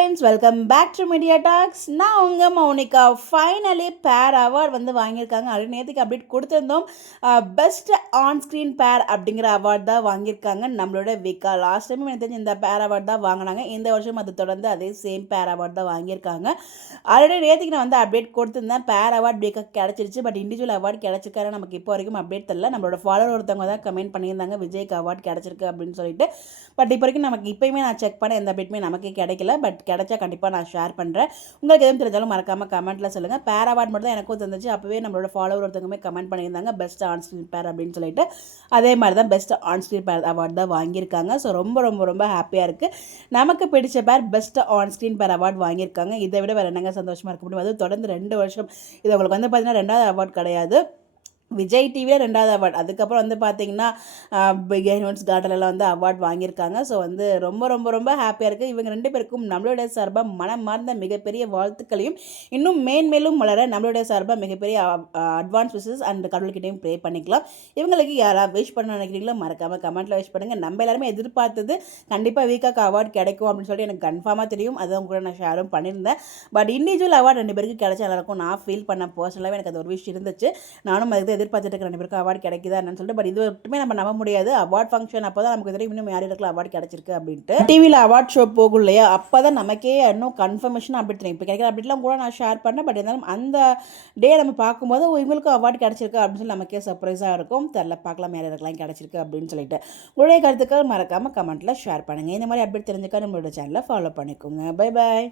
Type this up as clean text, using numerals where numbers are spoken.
Friends, welcome back to media talks. நான் உங்கள் Mounika. Finally பேர் அவார்ட் வந்து வாங்கியிருக்காங்க. ஆல்ரெடி நேற்றுக்கு அப்டேட் கொடுத்துருந்தோம். பெஸ்ட் ஆன் ஸ்க்ரீன் பேர் அப்படிங்கிற அவார்ட் தான் வாங்கியிருக்காங்க நம்மளோட விகா. லாஸ்ட் டைம் எனக்கு தெரிஞ்சு இந்த பேர் அவார்ட் தான் வாங்கினாங்க. இந்த வருஷம் அது தொடர்ந்து அதே சேம் பேர் அவார்ட் தான் வாங்கியிருக்காங்க. ஆல்ரெடி நேற்றுக்கு நான் வந்து அப்டேட் கொடுத்துருந்தேன். பேர் அவார்ட் விகா கிடச்சிருச்சு. பட் இண்டிவிஜுவல் அவார்ட் கிடச்சிருக்காரு நமக்கு இப்போ வரைக்கும் அப்டேட் தெரியல. நம்மளோட ஃபாலோவர் ஒருத்தவங்க தான் கமெண்ட் பண்ணியிருந்தாங்க விஜய்க்கு அவார்ட் கிடச்சிருக்கு அப்படின்னு சொல்லிட்டு. பட் இப்போ வரைக்கும் நமக்கு இப்போயுமே நான் செக் பண்ண எந்த அப்டேட்டுமே நமக்கு கிடைக்கல. பட் கிடைச்சா கண்டிப்பாக நான் ஷேர் பண்ணுறேன். உங்களுக்கு எதுவும் தெரிஞ்சாலும் மறக்காமல் கமெண்ட்டில் சொல்லுங்கள். பேர் அவார்ட் மட்டும் தான் எனக்கும் தந்துச்சு. அப்போவே நம்மளோட ஃபாலோவர் ஒருத்தவங்க கமெண்ட் பண்ணியிருந்தாங்க பெஸ்ட் ஆன் ஸ்க்ரீன் பேர் அப்படின்னு சொல்லிட்டு. அதே மாதிரி தான் பெஸ்ட் ஆன் ஸ்க்ரீன் பேர் அவார்ட் தான் வாங்கியிருக்காங்க. ஸோ ரொம்ப ரொம்ப ரொம்ப ஹாப்பியாக இருக்குது. நமக்கு பிடிச்ச பேர் பெஸ்ட் ஆன் ஸ்க்ரீன் பேர் அவார்ட் வாங்கியிருக்காங்க. இதை விட வேறு என்னங்க சந்தோஷமாக இருக்க முடியும். அதுவும் தொடர்ந்து 2 வருஷம். இது உங்களுக்கு வந்து பார்த்தீங்கன்னா 2வது அவார்ட் கிடையாது. விஜய் டிவியில் 2வது அவார்ட். அதுக்கப்புறம் வந்து பார்த்தீங்கன்னா பிகைன்ஸ் கார்டன்லாம் வந்து அவார்ட் வாங்கியிருக்காங்க. ஸோ வந்து ரொம்ப ரொம்ப ரொம்ப ஹாப்பியாக இருக்குது. இவங்க 2 பேருக்கும் நம்மளுடைய சார்பாக மனமார்ந்த மிகப்பெரிய வாழ்த்துக்களையும் இன்னும் மேன்மேலும் வளர நம்மளுடைய சார்பாக மிகப்பெரிய அட்வான்ஸ் விஷஸ் அண்ட் கடவுள்கிட்டையும் ப்ரே பண்ணிக்கலாம். இவங்களுக்கு யாராவது விஷ் பண்ண நினைக்கிறீங்களோ மறக்காமல் கமெண்ட்டில் விஷ் பண்ணுங்கள். நம்ம எல்லாருமே எதிர்பார்த்தது கண்டிப்பாக வீக்காக்கு அவார்ட் கிடைக்கும் அப்படின்னு சொல்லிட்டு எனக்கு கன்ஃபார்மாக தெரியும். அதை கூட நான் ஷேரும் பண்ணியிருந்தேன். பட் இண்டிவிஜுவல் அவார்ட் 2 பேருக்கு கிடைச்சா நல்லாயிருக்கும் நான் ஃபீல் பண்ண பர்சனலாகவே எனக்கு அது ஒரு விஷயம் இருந்துச்சு. நானும் அதுக்கு எதிர்பார்த்துட்டு இருக்க 2 பேருக்கும் அவார்டு கிடைக்குதா என்னன்னு சொல்லிட்டு. பட் இது மட்டுமே நம்ம நம்ப முடியாது. அவார்ட் ஃபங்க்ஷன் அப்போ தான் நமக்கு தெரியும் இன்னும் யார் யாருக்குலாம் அவார்டு கிடைச்சிருக்கு அப்படின்ட்டு. டிவியில் அவார்ட் ஷோ போகும் இல்லையா, அப்போ தான் நமக்கே இன்னும் கன்ஃபர்மேஷன் அப்டேட் தெரியும். இப்போ கிடைக்கிற அப்டேட்லாம் கூட நான் ஷேர் பண்ணேன். பட் இருந்தாலும் அந்த டே நம்ம பார்க்கும்போது இவங்களுக்கும் அவார்டு கிடைச்சிருக்கு அப்படின்னு சொல்லி நமக்கே சர்ப்ரைஸாக இருக்கும். தெரில, பார்க்கலாம் யார் யாருக்கெல்லாம் கிடைச்சிருக்கு அப்படின்னு சொல்லிட்டு. உங்களுடைய கருத்துக்கள் மறக்காமல் கமெண்ட்டில் ஷேர் பண்ணுங்கள். இந்த மாதிரி அப்டேட் தெரிஞ்சுக்க நம்மளோட சேனலை ஃபாலோ பண்ணிக்கோங்க. Bye bye.